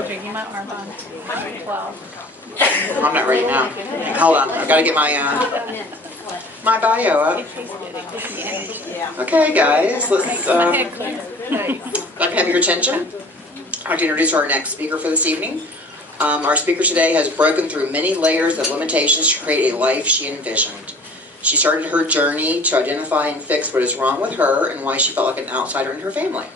I'm drinking my Arbonne. I'm 12. I'm not ready now. Hold on, I've got to get my my bio up. Okay, guys, let's. I'd like to have your attention. I'd like to introduce our next speaker for this evening. Our speaker today has broken through many layers of limitations to create a life she envisioned. She started her journey to identify and fix what is wrong with her and why she felt like an outsider in her family.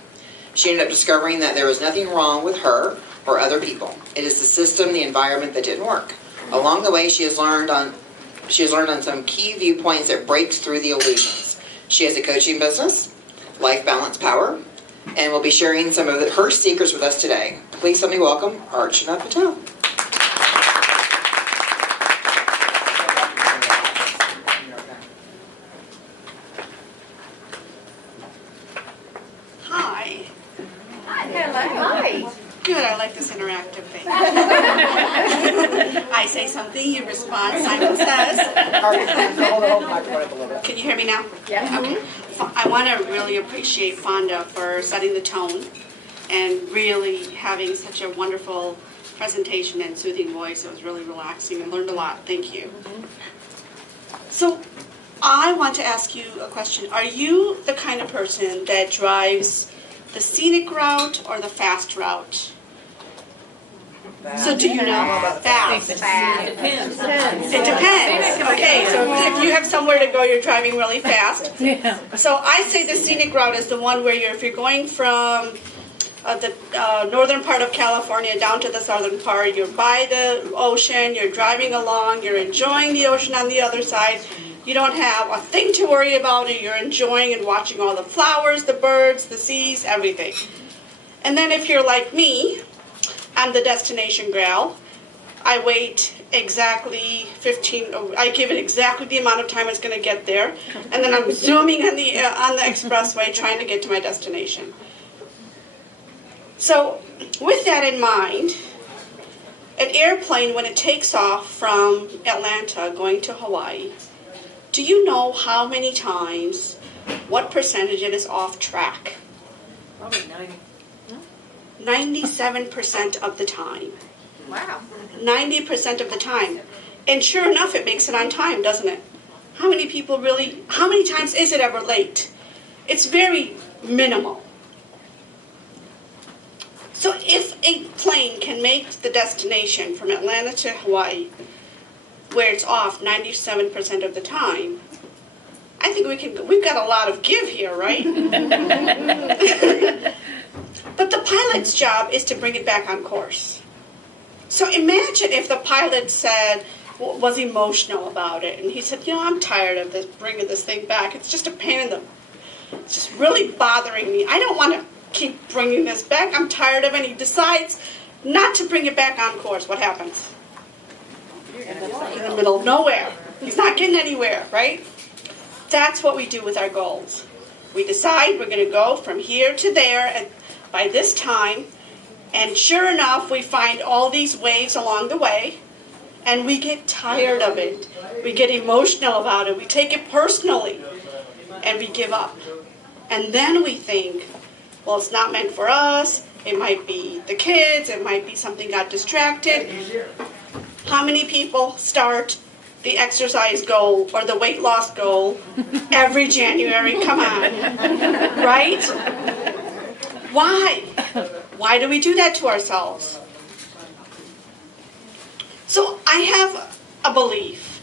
She ended up discovering that there was nothing wrong with her or other people. It is the system, the environment that didn't work. Along the way, she has learned on some key viewpoints that breaks through the illusions. She has a coaching business, Life Balance Power, and will be sharing some of her secrets with us today. Please help me welcome Archana Patel. Hi. Hi. Good, I like this interactive thing. I say something, you respond, Simon says. Can you hear me now? Yeah. Okay. I want to really appreciate Fonda for setting the tone and really having such a wonderful presentation and soothing voice. It was really relaxing. I learned a lot. Thank you. So I want to ask you a question. Are you the kind of person that drives the scenic route or the fast route? So do you know? Fast. It depends. It depends. Okay, so if you have somewhere to go, you're driving really fast. Yeah. So I say the scenic route is the one where if you're going from the northern part of California down to the southern part, you're by the ocean, you're driving along, you're enjoying the ocean on the other side. You don't have a thing to worry about, and you're enjoying and watching all the flowers, the birds, the seas, everything. And then if you're like me, I'm the destination gal. I wait exactly I give it exactly the amount of time it's going to get there, and then I'm zooming on the expressway trying to get to my destination. So with that in mind, an airplane, when it takes off from Atlanta going to Hawaii, do you know how many times, what percentage it is off track? Probably 90. 97% of the time. Wow. 90% of the time. And sure enough, it makes it on time, doesn't it? How many times is it ever late? It's very minimal. So if a plane can make the destination from Atlanta to Hawaii, where it's off 97% of the time, I think we've got a lot of give here, right? But the pilot's job is to bring it back on course. So imagine if the pilot was emotional about it, and he said, I'm tired of bringing this thing back. It's just a pain in it's just really bothering me. I don't want to keep bringing this back. I'm tired of it. And he decides not to bring it back on course. What happens? In the middle of nowhere. He's not getting anywhere, right? That's what we do with our goals. We decide we're going to go from here to there by this time, and sure enough, we find all these waves along the way, and we get tired of it. We get emotional about it. We take it personally, and we give up. And then we think, well, it's not meant for us. It might be the kids. It might be something got distracted. How many people start the exercise goal or the weight loss goal every January? Come on, right? Why? Why do we do that to ourselves? So I have a belief.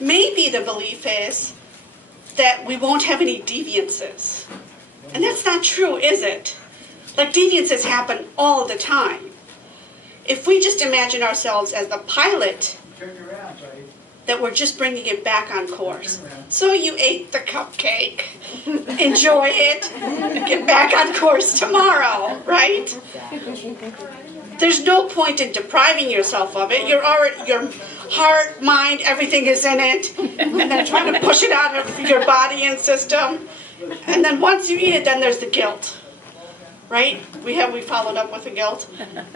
Maybe the belief is that we won't have any deviances. And that's not true, is it? Like, deviances happen all the time. If we just imagine ourselves as the pilot, that we're just bringing it back on course. So you ate the cupcake, enjoy it, get back on course tomorrow, right? There's no point in depriving yourself of it. Your heart, mind, everything is in it, and then trying to push it out of your body and system. And then once you eat it, then there's the guilt, right? We followed up with the guilt.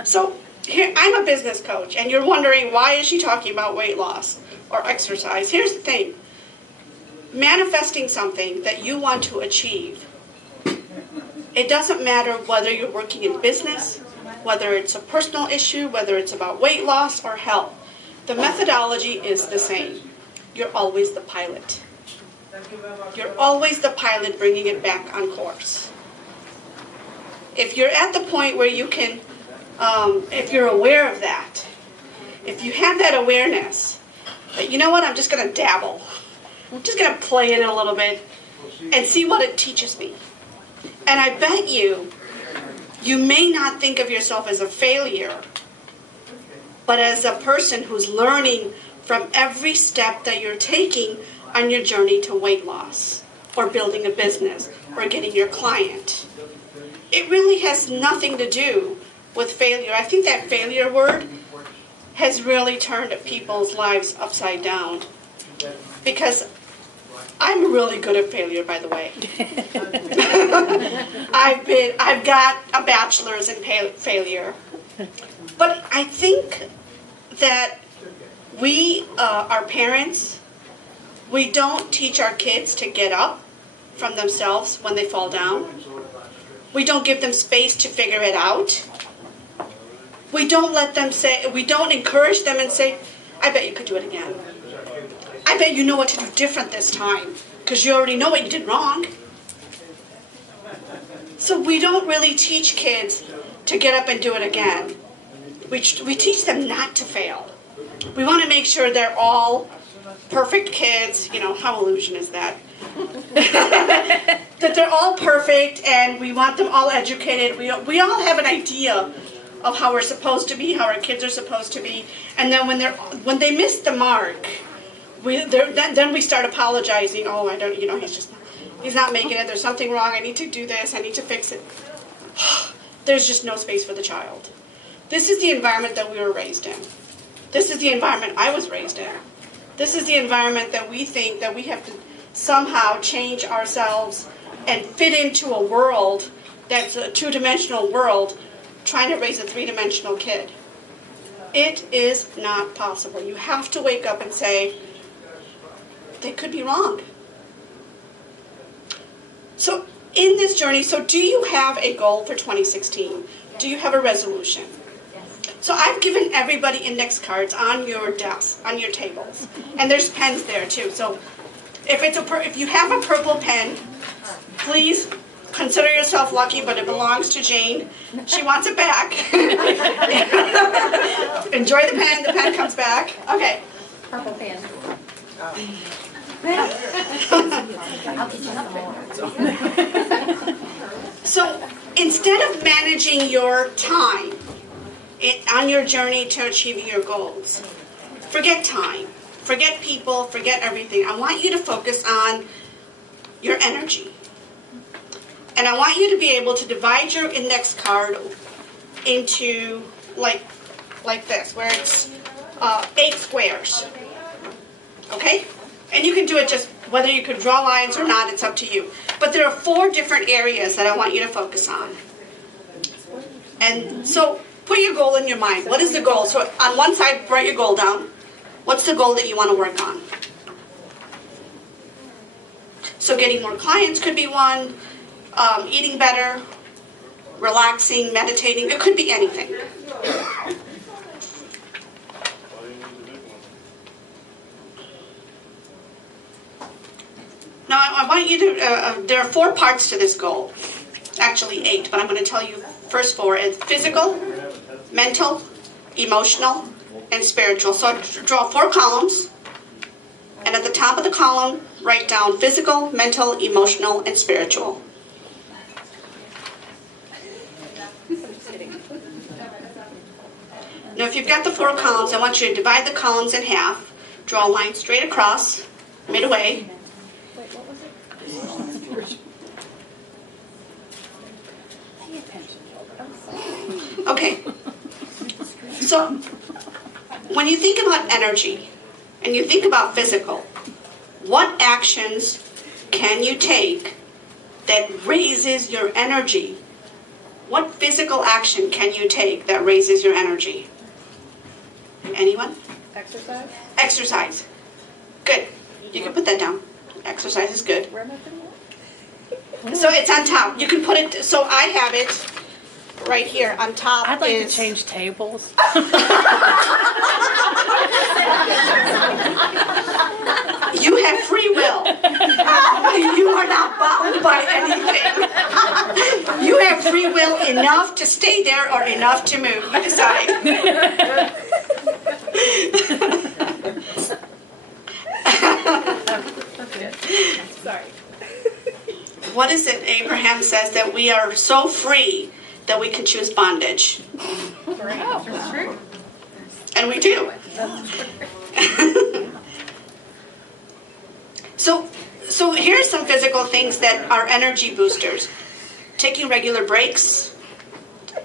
So here, I'm a business coach, and you're wondering, why is she talking about weight loss or exercise? Here's the thing. Manifesting something that you want to achieve, it doesn't matter whether you're working in business whether it's a personal issue, whether it's about weight loss or health. The methodology is the same. You're always the pilot. You're always the pilot bringing it back on course. If you're at the point where you can, if you're aware of that, if you have that awareness, that you know what, I'm just going to dabble. I'm just going to play it a little bit and see what it teaches me. And I bet you may not think of yourself as a failure, but as a person who's learning from every step that you're taking on your journey to weight loss, or building a business, or getting your client. It really has nothing to do with failure. I think that failure word has really turned people's lives upside down. Because I'm really good at failure, by the way. I've got a bachelor's in failure. But I think that we, our parents, we don't teach our kids to get up from themselves when they fall down. We don't give them space to figure it out. We don't encourage them and say, I bet you could do it again. I bet you know what to do different this time, because you already know what you did wrong. So we don't really teach kids to get up and do it again. We teach them not to fail. We want to make sure they're all perfect kids. You know, how illusion is that? That they're all perfect, and we want them all educated. We all have an idea of how we're supposed to be, how our kids are supposed to be, and then when they miss the mark, then we start apologizing. Oh, I don't, he's not making it. There's something wrong. I need to do this. I need to fix it. There's just no space for the child. This is the environment that we were raised in. This is the environment I was raised in. This is the environment that we think that we have to somehow change ourselves and fit into a world that's a two-dimensional world, trying to raise a three-dimensional kid. It is not possible. You have to wake up and say, they could be wrong. So in this journey, do you have a goal for 2016? Do you have a resolution? So I've given everybody index cards on your desks, on your tables. And there's pens there too. So if you have a purple pen, please consider yourself lucky, but it belongs to Jane. She wants it back. Enjoy the pen comes back. Okay. Purple pen. So instead of managing your time on your journey to achieving your goals, forget time, forget people, forget everything. I want you to focus on your energy. And I want you to be able to divide your index card into like this, where it's 8 squares. Okay? And you can do it just, whether you could draw lines or not, it's up to you. But there are 4 different areas that I want you to focus on. And so put your goal in your mind. What is the goal? So on one side, write your goal down. What's the goal that you want to work on? So getting more clients could be one. Eating better, relaxing, meditating. It could be anything. Now, I want you to, there are 4 parts to this goal. Actually 8, but I'm going to tell you first 4. It's physical, mental, emotional, and spiritual. So draw 4 columns, and at the top of the column, write down physical, mental, emotional, and spiritual. Now, if you've got the 4 columns, I want you to divide the columns in half, draw a line straight across, midway. Okay. So, when you think about energy, and you think about physical, what actions can you take that raises your energy? What physical action can you take that raises your energy? Anyone? Exercise? Exercise. Good. You can put that down. Exercise is good. Where am I putting it? So it's on top. You can put it, so I have it right here on top I'd like is... to change tables. You have free will. You are not bound by anything. You have free will enough to stay there or enough to move. You decide. Sorry. What is it Abraham says that we are so free that we can choose bondage? That's true. And we do. So here's some physical things that are energy boosters. Taking regular breaks,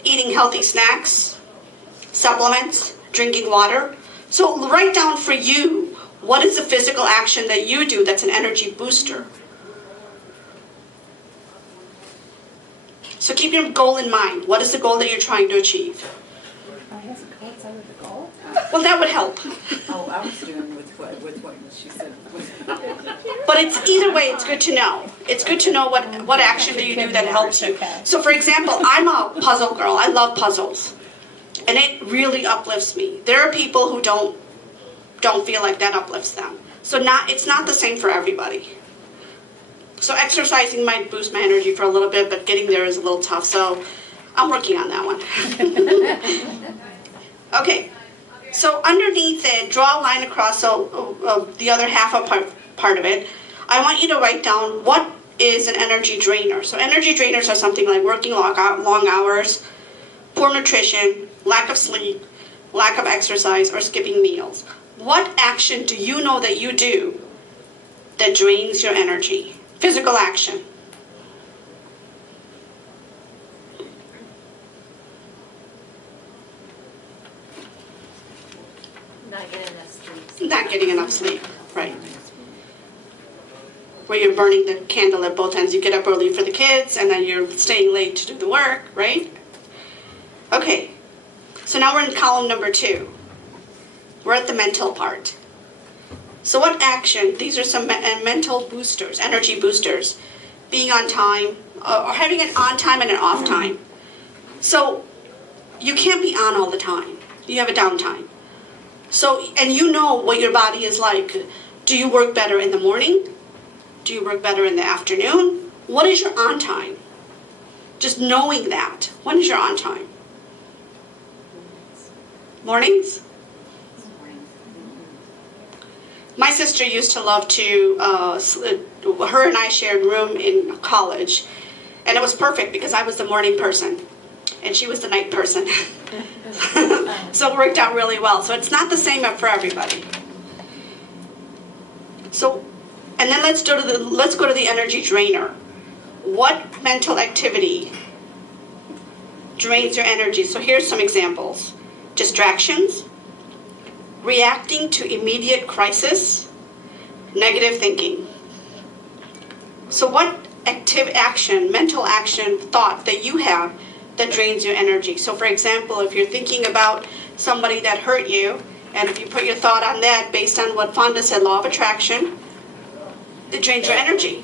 eating healthy snacks, supplements, drinking water. So write down for you, what is a physical action that you do that's an energy booster? So keep your goal in mind. What is the goal that you're trying to achieve? Well, that would help. Oh, I was doing with what she said. But it's either way, it's good to know. It's good to know what action do you do that helps you. So for example, I'm a puzzle girl. I love puzzles. And it really uplifts me. There are people who don't feel like that uplifts them. So it's not the same for everybody. So exercising might boost my energy for a little bit, but getting there is a little tough. So I'm working on that one. Okay. So underneath it, draw a line across the other half of part of it. I want you to write down what is an energy drainer. So energy drainers are something like working long hours, poor nutrition, lack of sleep, lack of exercise, or skipping meals. What action do you know that you do that drains your energy? Physical action. Not getting enough sleep. Not getting enough sleep, right. Where you're burning the candle at both ends. You get up early for the kids, and then you're staying late to do the work, right? Okay, so now we're in column number 2. We're at the mental part. So what action, these are some mental boosters, energy boosters. Being on time, or having an on time and an off time. So you can't be on all the time. You have a downtime. So, and you know what your body is like. Do you work better in the morning? Do you work better in the afternoon? What is your on time? Just knowing that. When is your on time? Mornings? My sister used to love to, her and I shared room in college. And it was perfect because I was the morning person. And she was the night person. So it worked out really well. So it's not the same for everybody. So, and then let's go to the energy drainer. What mental activity drains your energy? So here's some examples. Distractions, reacting to immediate crisis, negative thinking. So what mental action, thought that you have that drains your energy? So for example, if you're thinking about somebody that hurt you, and if you put your thought on that based on what Fonda said, law of attraction, it drains your energy.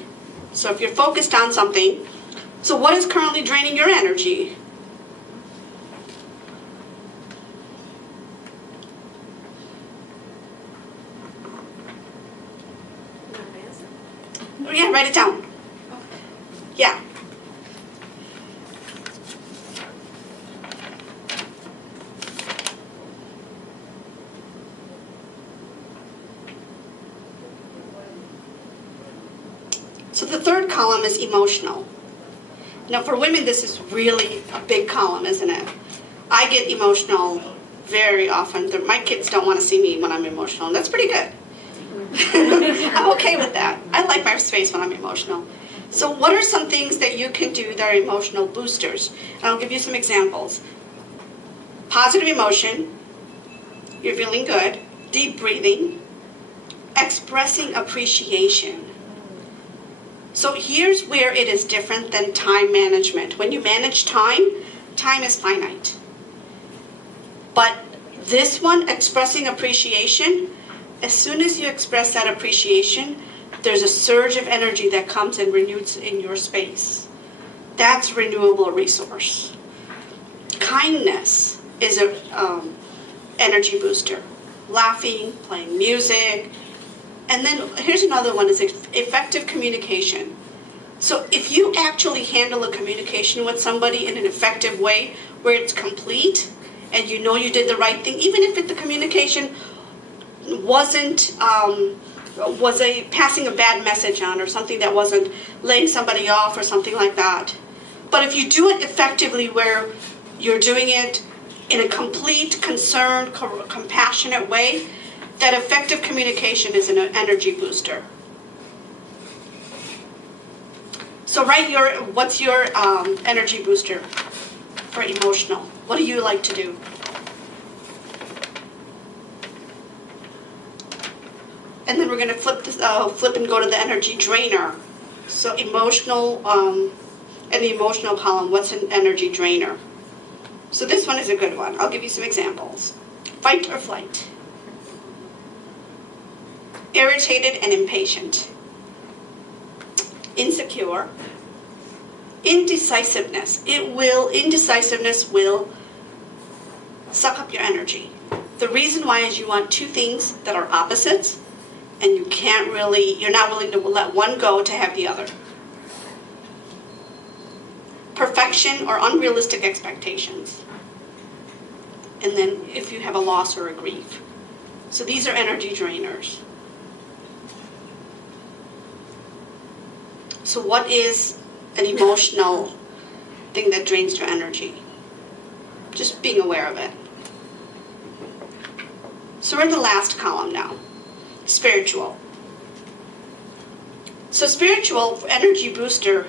So if you're focused on something, so what is currently draining your energy? Yeah, write it down. Yeah. So the third column is emotional. Now for women, this is really a big column, isn't it? I get emotional very often. My kids don't want to see me when I'm emotional, and that's pretty good. I'm okay with that. I like my space when I'm emotional. So what are some things that you can do that are emotional boosters? And I'll give you some examples. Positive emotion, you're feeling good, deep breathing, expressing appreciation. So here's where it is different than time management. When you manage time, time is finite. But this one, expressing appreciation, as soon as you express that appreciation, there's a surge of energy that comes and renews in your space. That's renewable resource. Kindness is a energy booster. Laughing, playing music. And then here's another one, is effective communication. So if you actually handle a communication with somebody in an effective way where it's complete and you know you did the right thing, even if the communication wasn't was a passing a bad message on, or something that wasn't laying somebody off or something like that. But if you do it effectively where you're doing it in a complete, concerned, compassionate way, that effective communication is an energy booster. So what's your energy booster for emotional? What do you like to do? And then we're going to flip and go to the energy drainer. So emotional, in the emotional column, what's an energy drainer? So this one is a good one. I'll give you some examples. Fight or flight. Irritated and impatient. Insecure. Indecisiveness. Indecisiveness will suck up your energy. The reason why is you want two things that are opposites, and you're not willing to let one go to have the other. Perfection or unrealistic expectations. And then if you have a loss or a grief. So these are energy drainers. So what is an emotional thing that drains your energy? Just being aware of it. So we're in the last column now. Spiritual. So spiritual energy booster,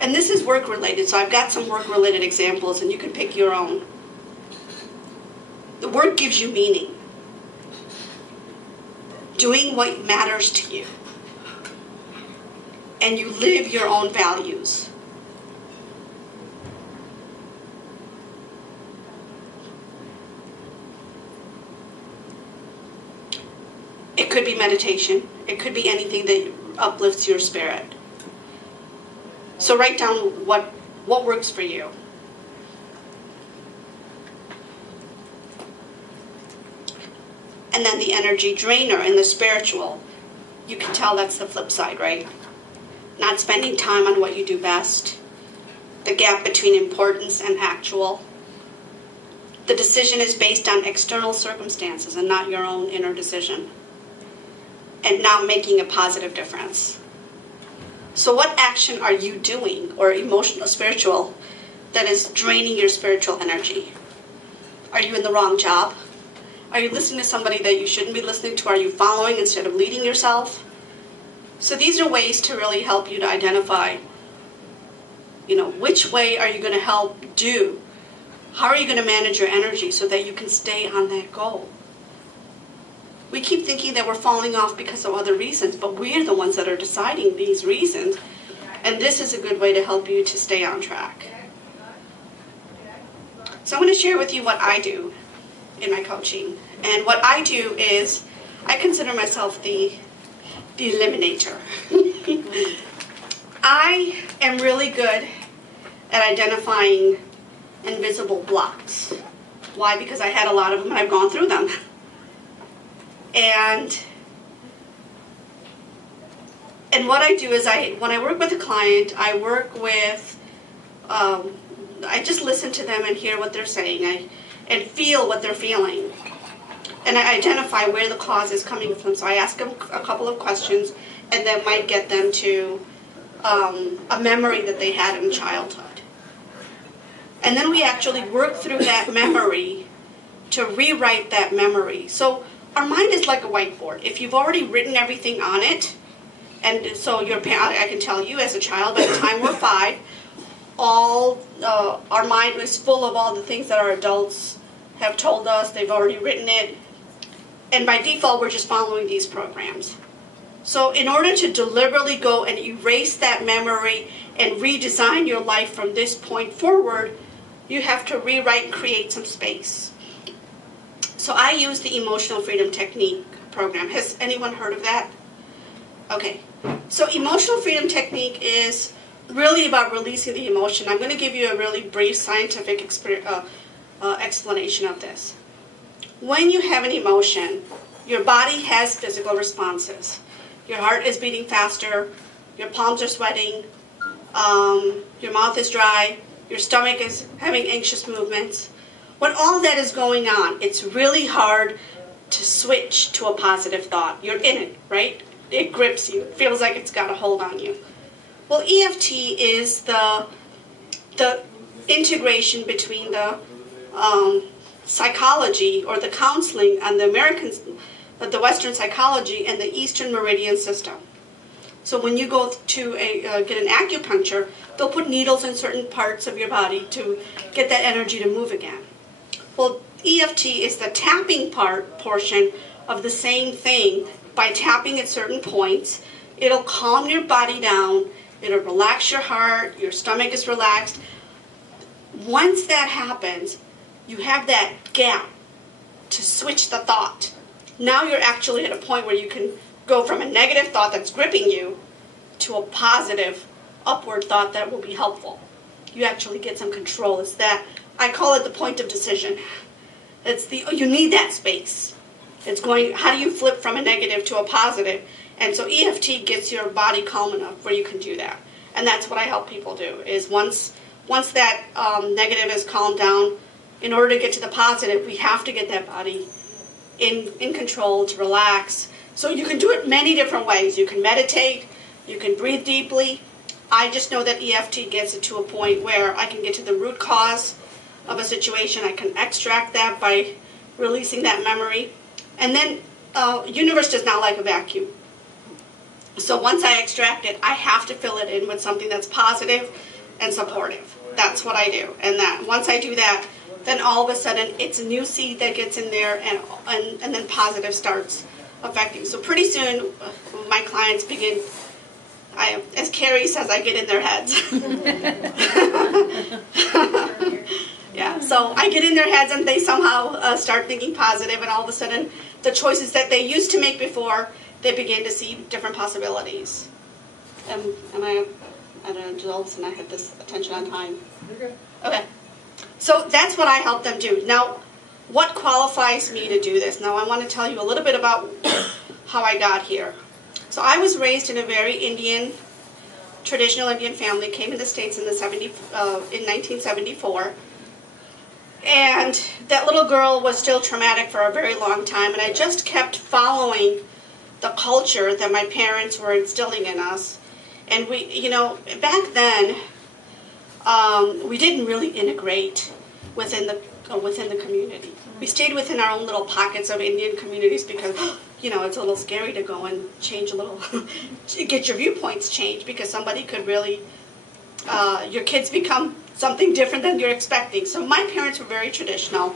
and this is work related, so I've got some work related examples and you can pick your own. The work gives you meaning. Doing what matters to you. And you live your own values. It could be meditation. It could be anything that uplifts your spirit. So write down what works for you. And then the energy drainer and the spiritual. You can tell that's the flip side, right? Not spending time on what you do best. The gap between importance and actual. The decision is based on external circumstances and not your own inner decision. And not making a positive difference. So what action are you doing, or emotional, spiritual, that is draining your spiritual energy? Are you in the wrong job? Are you listening to somebody that you shouldn't be listening to? Are you following instead of leading yourself? So these are ways to really help you to identify, which way are you going to help do? How are you going to manage your energy so that you can stay on that goal? We keep thinking that we're falling off because of other reasons, but we're the ones that are deciding these reasons. And this is a good way to help you to stay on track. So I'm going to share with you what I do in my coaching. And what I do is, I consider myself the eliminator. I am really good at identifying invisible blocks. Why? Because I had a lot of them and I've gone through them. And what I do is when I work with a client, I work with, I just listen to them and hear what they're saying and feel what they're feeling. And I identify where the cause is coming from. So I ask them a couple of questions and that might get them to a memory that they had in childhood. And then we actually work through that memory to rewrite that memory. So our mind is like a whiteboard. If you've already written everything on it, and so I can tell you as a child, by the time we're 5, our mind is full of all the things that our adults have told us. They've already written it. And by default, we're just following these programs. So in order to deliberately go and erase that memory and redesign your life from this point forward, you have to rewrite and create some space. So I use the Emotional Freedom Technique program. Has anyone heard of that? Okay. So Emotional Freedom Technique is really about releasing the emotion. I'm going to give you a really brief scientific explanation of this. When you have an emotion, your body has physical responses. Your heart is beating faster, your palms are sweating, your mouth is dry, your stomach is having anxious movements. When all that is going on, it's really hard to switch to a positive thought. You're in it, right? It grips you. It feels like it's got a hold on you. Well, EFT is the integration between the psychology or the counseling and the Western psychology and the Eastern Meridian system. So when you go to get an acupuncture, they'll put needles in certain parts of your body to get that energy to move again. Well, EFT is the tapping portion of the same thing. By tapping at certain points, it'll calm your body down, it'll relax your heart, your stomach is relaxed. Once that happens, you have that gap to switch the thought. Now you're actually at a point where you can go from a negative thought that's gripping you to a positive upward thought that will be helpful. You actually get some control. It's that, I call it the point of decision. You need that space. It's going, how do you flip from a negative to a positive? And so EFT gets your body calm enough where you can do that. And that's what I help people do, is once that negative is calmed down, in order to get to the positive, we have to get that body in control, to relax. So you can do it many different ways. You can meditate, you can breathe deeply. I just know that EFT gets it to a point where I can get to the root cause of a situation. I can extract that by releasing that memory. And then universe does not like a vacuum. So once I extract it, I have to fill it in with something that's positive and supportive. That's what I do. And that once I do that, then all of a sudden it's a new seed that gets in there, and then positive starts affecting. So pretty soon my clients begin, as Carrie says, I get in their heads. Yeah, so I get in their heads and they somehow start thinking positive, and all of a sudden the choices that they used to make before, they begin to see different possibilities. Am I don't know, all of a sudden I had this attention on time. Okay. So that's what I help them do. Now, what qualifies me to do this? Now, I want to tell you a little bit about how I got here. So I was raised in a very traditional Indian family, came to the States in 1974. And that little girl was still traumatic for a very long time, and I just kept following the culture that my parents were instilling in us. And we, back then, we didn't really integrate within the community. We stayed within our own little pockets of Indian communities because, it's a little scary to go and change a little, get your viewpoints changed, because somebody could really, your kids become something different than you're expecting. So my parents were very traditional,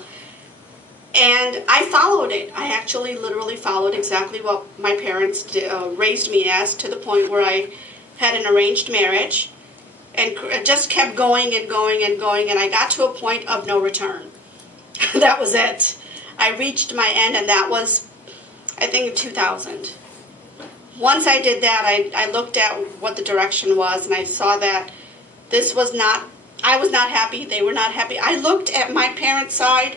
and I followed it. I actually literally followed exactly what my parents raised me as, to the point where I had an arranged marriage, and just kept going and going and going, and I got to a point of no return. That was it. I reached my end, and that was, I think, in 2000. Once I did that, I looked at what the direction was, and I saw that I was not happy, they were not happy. I looked at my parents' side,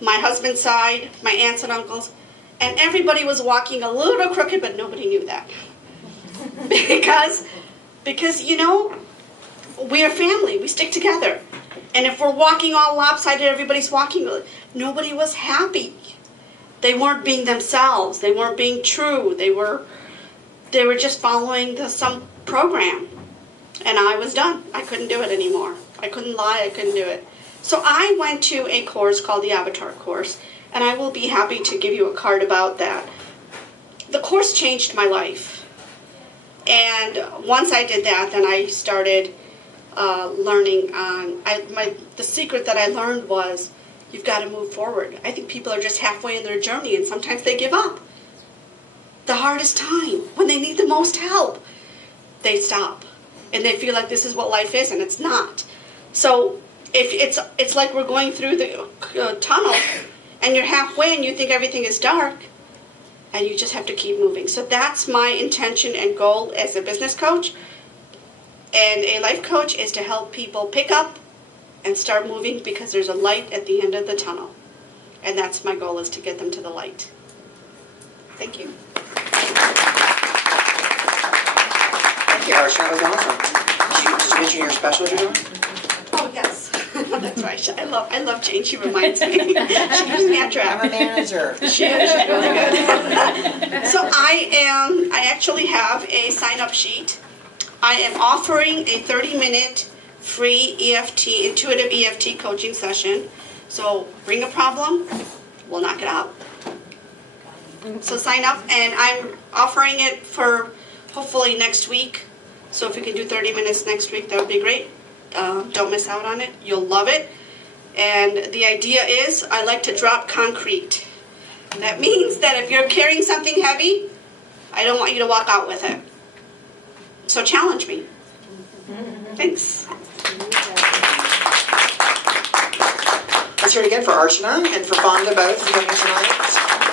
my husband's side, my aunts and uncles, and everybody was walking a little crooked, but nobody knew that. Because we're a family, we stick together. And if we're walking all lopsided, everybody's walking, nobody was happy. They weren't being themselves, they weren't being true, they were just following some program. And I was done. I couldn't do it anymore. I couldn't lie, I couldn't do it. So I went to a course called the Avatar course, and I will be happy to give you a card about that. The course changed my life. And once I did that, then I started learning on, the secret that I learned was, you've got to move forward. I think people are just halfway in their journey, and sometimes they give up. The hardest time, when they need the most help, they stop. And they feel like this is what life is, and it's not. So if it's like we're going through the tunnel, and you're halfway and you think everything is dark, and you just have to keep moving. So that's my intention and goal as a business coach. And a life coach is to help people pick up and start moving because there's a light at the end of the tunnel. And that's my goal, is to get them to the light. Thank you. Thank you, Archie. That was awesome. Did you mention your special you're doing? Oh, yes. That's right. I love Jane. She reminds me. She gives me a I'm a track. manager. She is. She's really good. So I actually have a sign-up sheet. I am offering a 30-minute free intuitive EFT coaching session. So bring a problem, we'll knock it out. So sign up, and I'm offering it for hopefully next week. So if you can do 30 minutes next week, that would be great. Don't miss out on it. You'll love it. And the idea is I like to drop concrete. That means that if you're carrying something heavy, I don't want you to walk out with it. So challenge me. Thanks. Let's hear it again for Archana and for Fonda both for coming tonight.